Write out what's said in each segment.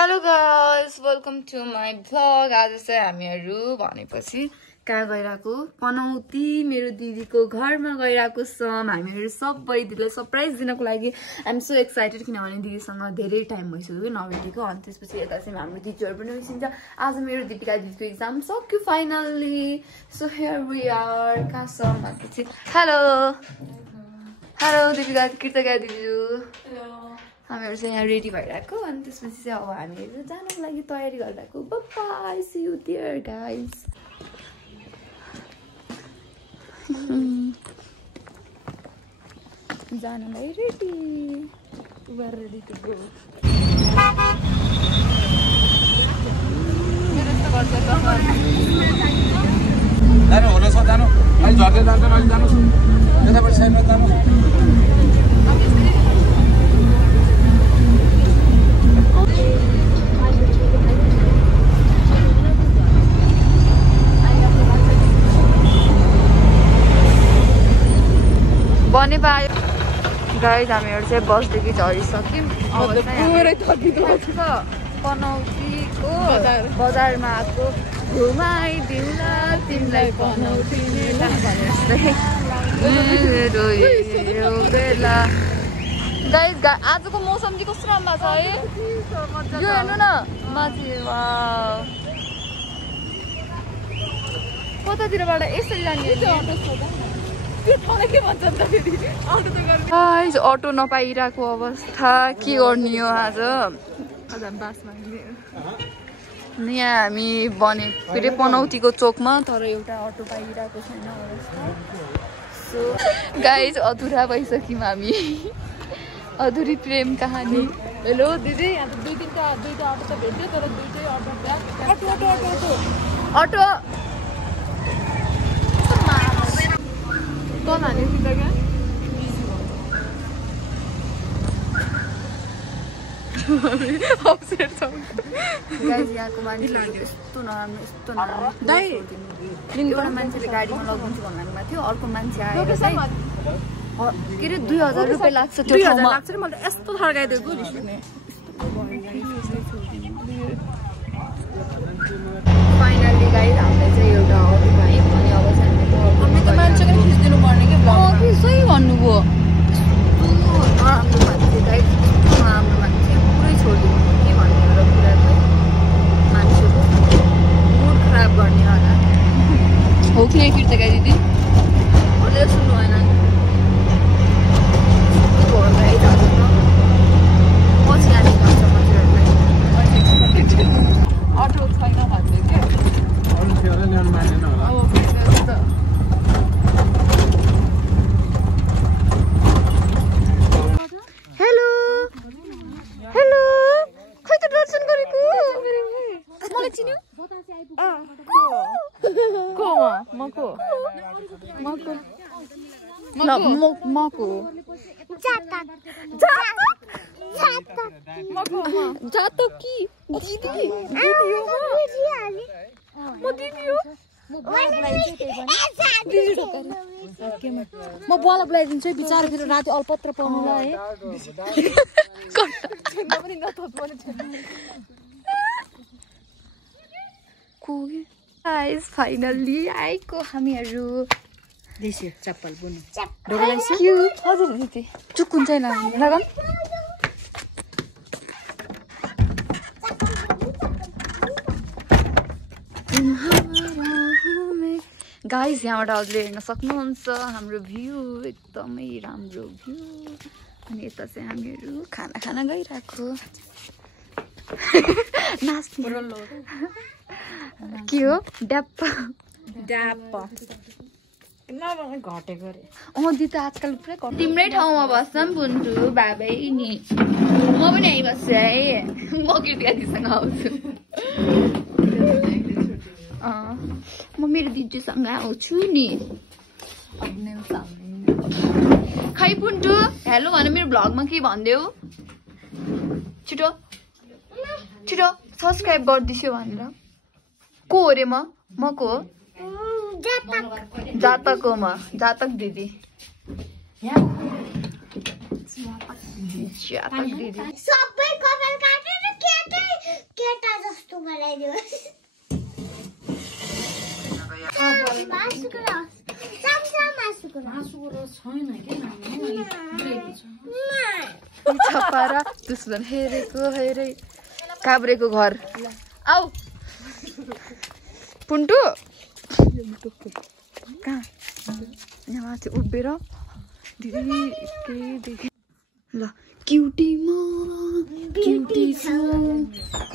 Hello guys, welcome to my vlog. आज चाहिँ हामीहरु भनेपछि कहाँ गइराको पनौती मेरो दिदीको घरमा गइराको छौं। हामीहरु सबै दिदीलाई सरप्राइज दिनको लागि आइ एम सो एक्साइटेड किनभने दिदीसँग धेरै टाइम भइसक्यो नभेटेको। अनि त्यसपछि यता चाहिँ हाम्रो टिचर पनि भइसिन्छ। आज मेरो दिपिका दिदीको एक्जाम सक्यो finally. So here we are कासम भनेपछि हेलो हेलो दिपिका कृतका दिदी। हेलो हामीहरु चाहिँ यहाँ रेडी भइराको अनि त्यसपछि चाहिँ अब हामीहरु जानको लागि तयारी गरिराको। Bye see you there guys. जानलाई ready we are ready to go. जानु होला सर जानु अलि झर्दै जान्छ अलि जानु यताबाट साइडमा जानु। बने पायो गाइस हामीहरु चाहिँ बसदेखि झरिसक्यौं। अब चाहिँ पनौतीको बजारमा आएको घुमाइदिउँला तिमीलाई पनौती मेला बेला। गाइस आजको मौसम चाहिँ कस्तो राम्रो छ है। यो हेर्नु न माथि वाउ कतातिरबाट यसरी जाने गाइस अटो नपाइरहेको अवस्था के गर्ने हो आज। यहाँ हामी बने फेरि पनौतीको चोकमा तर एउटा अटो पाइरहेको छैन अवस्था। सो गाइस अधुरा भइसक्यौँ हामी। अधुरी प्रेम कहानी। हेलो दिदी यहाँ त दुईटा अटो त भेट्यो तर दुईटै अटो कौन आने सीधा क्या गाइस यहाँको मान्छेले यस्तो नराम्रो दाइ एउटा मान्छेले गाडीमा लगिदिन्छु भन्नुभएको थियो। अर्को मान्छे आएर चाहिँ के अरे 2000 रुपियाँ लाग्छ त्यो ठाउँमा लाग्छ नि। मैले यस्तो थर्काइदिएको फाइनली गाइस हामीले चाहिँ एउटा अटो पायौँ अनि अब चाहिँ हामी त मान्छेको नि खिच्दिनु पर्ने के कि सही भन्नुभयो। नराम्रो मान्छे गाइस नराम्रो मान्छे पुरै छोडिदिनु के भन्ने एउटा कुरा चाहिँ मान्छेको मुड खराब गर्ने होला हो कि नै कृतका दिदी। अझै सुन्नु भएन पछि जाने भन्छ मान्छेहरूलाई। अटो छैन भन्दै के अरु थियो होला ल्याउनु मानेन होला। हेलो हेलो खै त दर्शन गरेको मलाई चिन्यो मको जातक कि दिदी म दिदी हो। म बुवालाई बोलाइदिन्छु है बिचारा फेरि राति अलपत्र पाउनुलाई है। गाइस फाइनली आएको हामीहरु देशी चप्पल बुनु हजुर दिदी चुकुन छैन लगन। गाइस यहाँबाट हजुरले हेर्न सक्नुहुन्छ हाम्रो भ्यू एकदमै राम्रो भ्यू। अनि यता चाहिँ हामीहरु खाना खान गइराको नाच्ने के हो ड्याप घटेको रे। दिदी त आजकल पुरै तिम्रै ठाउँमा बस्छम बुन्टु बाबै नि म पनि यहीँ बस्छु है। म कृतिका दिदीसँग आउँछु म मेरो दिदीसँग आउँछु नि। खै बुन्टु हेलो भने मेरो भ्लगमा के भनिदेऊ छिटो छिटो सब्सक्राइब गरिदिन्छु भनेर। को हो रे म को हो जातक हो म जातक दिदी। जातक दिदी सबै कपाल काटेर केटै केटा जस्तो बनाइदियोस् छपारा दुश्मन हेरेको हेरे काभ्रेको घर आऊ पुन्टु कहाँ यहाँ माथि उभिएर दिदी केही देखे ल क्युटी म क्युटी छ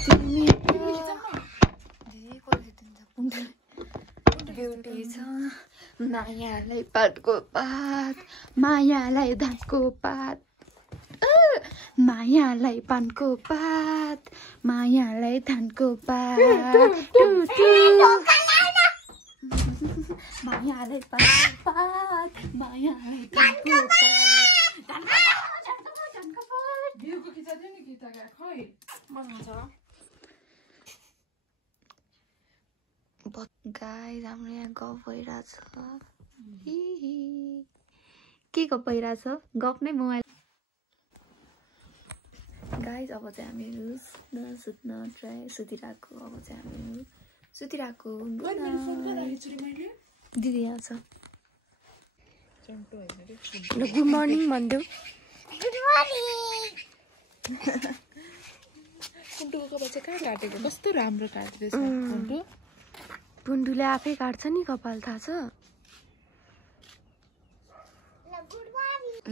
तिमी दिदी कोले पुन्टु क्युटी छ मायालाई पातको पात मायालाई धानको पात मायालाई पानको पात मायालाई धानको पात मायालाई पानको पात मायालाई धानको पात गाइस हाम्रो यहाँ गफ भइरहेछ के गफ भइरहेछ गफ नै मोबाइल गाइस अब चाहिँ हामीहरू सुत्न ट्राई सुतिरहेको अब चाहिँ हामीहरू सुतिरहेको दिदी यहाँ छ गुड मर्निङ भनिदेऊ गुड मर्निङ पुन्टुको कपाल चाहिँ कहाँ काटेको कस्तो राम्रो काट्दैछ पुन्टु पुन्टुले आफै काट्छ नि कपाल थाहा छ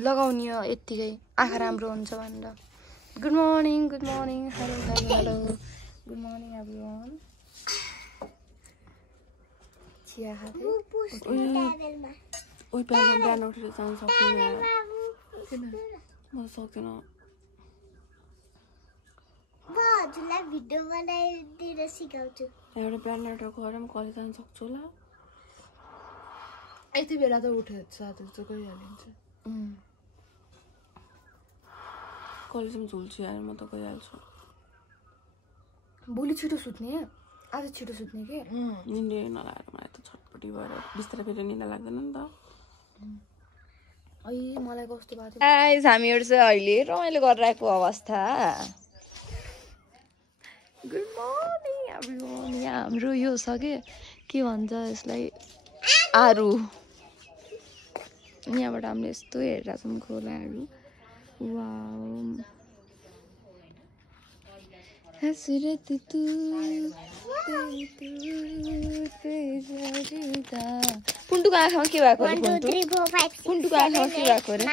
लगाउने हो यत्तिकै आँखा राम्रो हुन्छ भनेर good morning hello hello hello good morning everyone चिया खाँदै ओइ बिहान उठेर जानु सक्दिनँ म सक्दिनँ हजुरलाई भिडियो बनाइदिएर सिकाउँछु एउटा बिहान गएर म कलेज जानु सक्छु होला यति बेला त उठेछ साथी चाहिँ गइहालिन्छ कलेजमा झुल्छु यार म त गइहाल्छु भोलि छिटो सुत्ने आज छिटो सुत्ने के निन्दै नलागेर मलाई त छटपट्टि भएर बिस्तारै फेरि निन्दा लाग्दैन नि त मलाई कस्तो भएको गाइस हामीहरू चाहिँ अहिले रमाइलो गरिरहेको अवस्था गुड मर्निङ एभ्रिवान यहाँ हाम्रो यो छ के भन्छ यसलाई आरु यहाँबाट हामीले यस्तो हेरेर छौँ खोलाहरू वाउ पुन्टुको आँखामा के भएको अरे पुन्टुको आँखामा के भएको अरे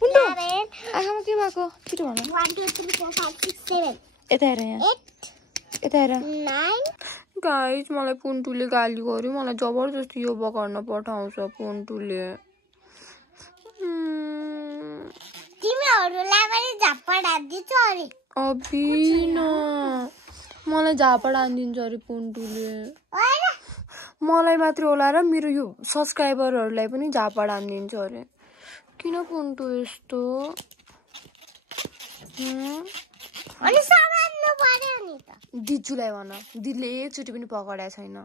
पुन्टु आँखामा के भएको छिटो भन यता हेर यहाँ यता हेर गाइस मलाई पुन्टुले गाली गर्यो मलाई जबरजस्ती योगा गर्न पठाउँछ पुन्टुले तिमीहरूलाई पनि झापड हान्दिन्छ अरे अबिन मलाई झापड हानिदिन्छ अरे पुन्टुले मलाई मात्रै होला र मेरो यो सब्सक्राइबरहरूलाई पनि झापड हानिदिन्छ अरे किन पुन्टु यस्तो अनि समान्नु पर्यो नि त दिजुलाई भन दिदीले एकचोटि पनि पकडाएको छैन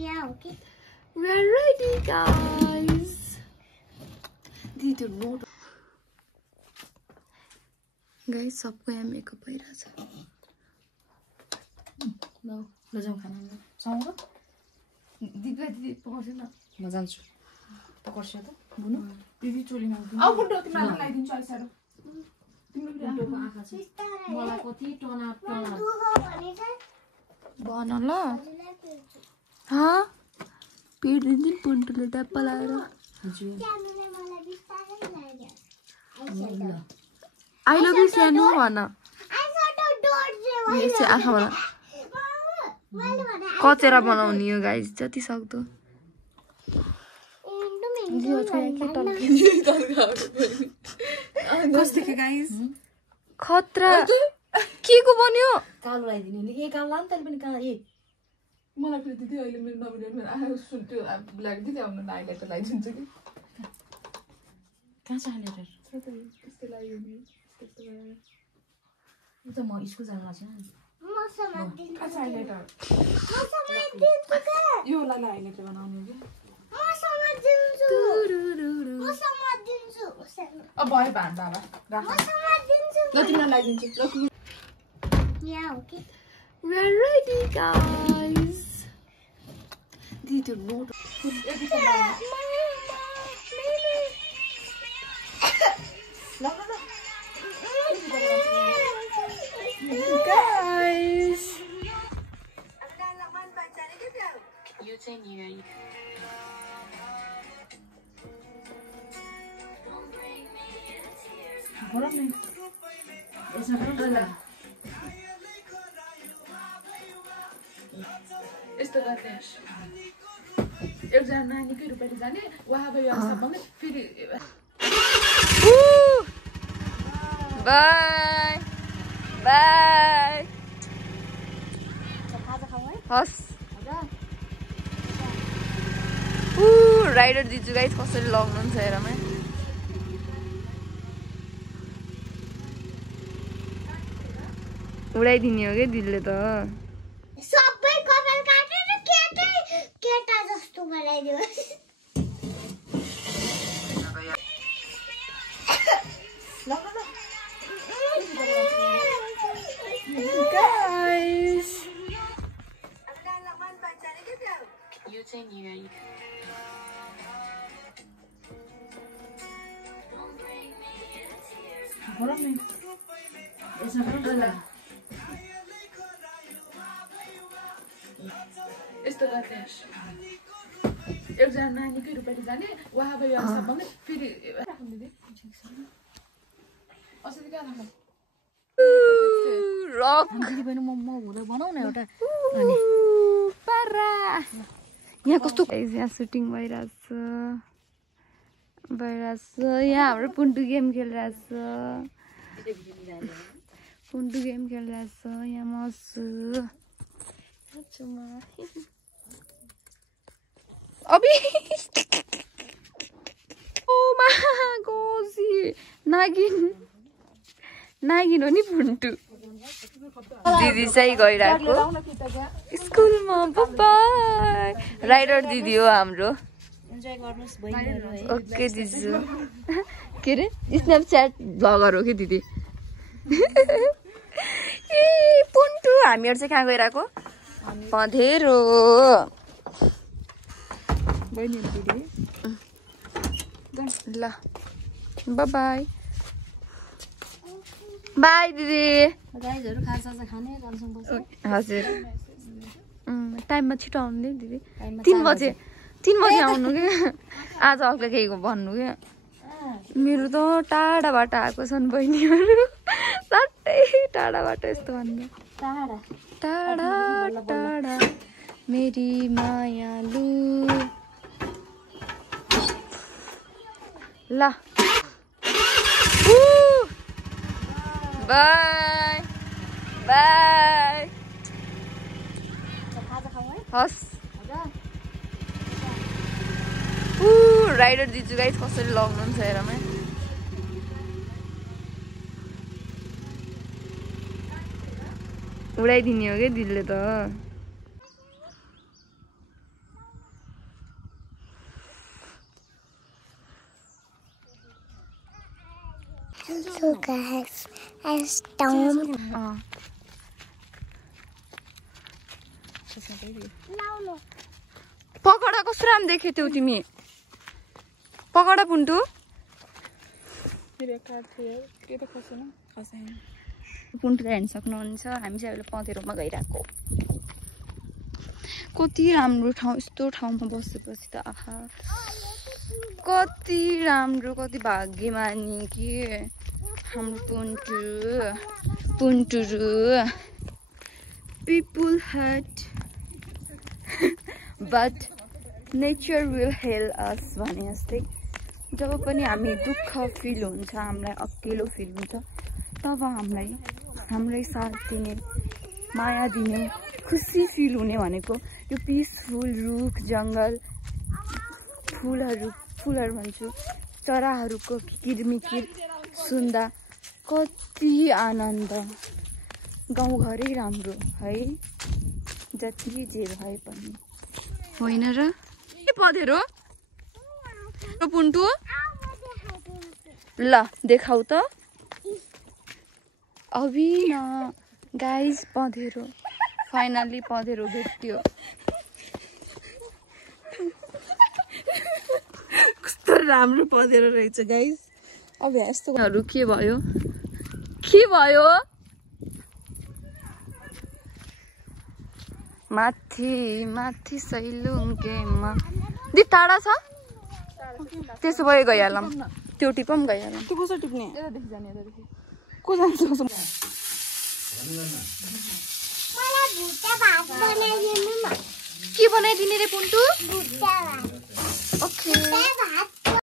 यहाँ हो कि We are ready, guys. दिदी नोट गाइस सबको यहाँ मेकअप भइरहेछ ल जाउँ खाना सँगै दिदी पकाउँछ न म जान्छु पकाउँछु त बुनु दिदी चोलीमा आउ पुन्टु तिमीलाई लगाइदिन्छु अहिले सारो पुन्टुको आँखा चाहिँ मलाई कति टना भन ल हाँ पेट दिन्छ पुन्टुले डब्बा लगाएर आई लभ यु सानो भन यसै आँखा भन कचेरा बनाउने हो गाइस जति सक्दो खतरा के को बन्यो कालो लगाइदिने ए कालो लानु तैँले पनि कहाँ ए मलाई फेरि दिदी अहिले मेरो नबिने मेरो आँखा सुन्थ्यो ब्ल्याक दिदी आउनु हाइलाइटर लगाइदिन्छु कि कहाँ छ हाइलाइटर त्यस्तै लाग्यो नि त्यस्तो यो त म स्कुल जानु लाग्छ यो लाला हाइलाइटर बनाउने कि अब भयो भान बाबा ल तिमीलाई लगाइदिन्छु Yeah, okay. We are ready, guys. Did you know? Guys. यस्तो गर्ने एकजना नानीकै रूपले जाने उहाँको व्यवस्था पनि फेरि बाई बाई हस् राइडर दिजु गाइस कसरी लग्नुहुन्छ हेरमै उडाइदिने हो कि दिदीले त सबै कपाल काटेर केटा जस्तो बनाइदियो guys यस्तो गर्ने एकजना नानीकै रूपले जाने उहाँको व्यवस्था पनि फेरि यहाँ कस्तो यहाँ सुटिङ भइरहेछ यहाँ हाम्रो पुन्टु गेम खेलिरहेछ यहाँ म छु अबि ओ मा गोसी नागिन हो नि पुन्टु दिदी चाहिँ गइरहेको स्कुलमा बाइ राइडर दिदी हो हाम्रो ओके दिजु के अरे स्न्यापच्याट ब्लगर हो कि दिदी ए पुन्टु हामीहरू चाहिँ कहाँ गइरहेको पँधेरो ल बाई बाई दिदी हजुर टाइममा छिटो आउनु दिदी 3 बजे आउनु क्या आज अग्लो केही भन्नु क्या मेरो त टाढाबाट आएको छन् बहिनीहरू साह्रै टाढाबाट यस्तो भन्नु टाढा टाढा मेरी मायालु ल बाई बाई हस् राइडर दिजु गाइस कसरी लग्नुहुन्छ हेरमै उडाइदिने हो कि दिदीले त So guys, I stomp. No. पकडा कस्तो राम देखे थियौ तिमी पकडा पुन्टु पुन्टु हेर्न सक्नुहुन्छ हामी चाहिँ अहिले पँधेरोमा गइरहेको कति राम्रो ठाउँ यस्तो ठाउँमा बसेपछि त आहा कति राम्रो कति भाग्यमानी कि हाम्रो पुन्टुरु people hurt but nature will heal us भने जस्तै जब पनि हामी दुःख फिल हुन्छ हामीलाई अकेलो फिल हुन्छ तब हामीलाई साथ दिने माया दिने खुसी फिल हुने भनेको यो पिसफुल रुख जङ्गल फुलहरू भन्छु चराहरूको किकिरमिकिर सुन्दा कति आनन्द गाउँघरै राम्रो है जति जे भए पनि होइन र के पँधेरो पुन्टु ल देखाउ त अभी न गाइस पँधेरो फाइनली पँधेरो भेट्यो कस्तो राम्रो पँधेरो रहेछ गाइस अब यस्तो के भयो माथि माथि सैलुङ्गेमा दि टाढा छ त्यसो भए गइहालौँ त्यो टिपम गइहालौँ त्यो कसरी टिप्ने यतादेखि जाने यतादेखि को जान्छ मलाई भुट्टा भात बनाइदिनु न के बनाइदिने रे पुन्टु भुट्टा भात ओके भात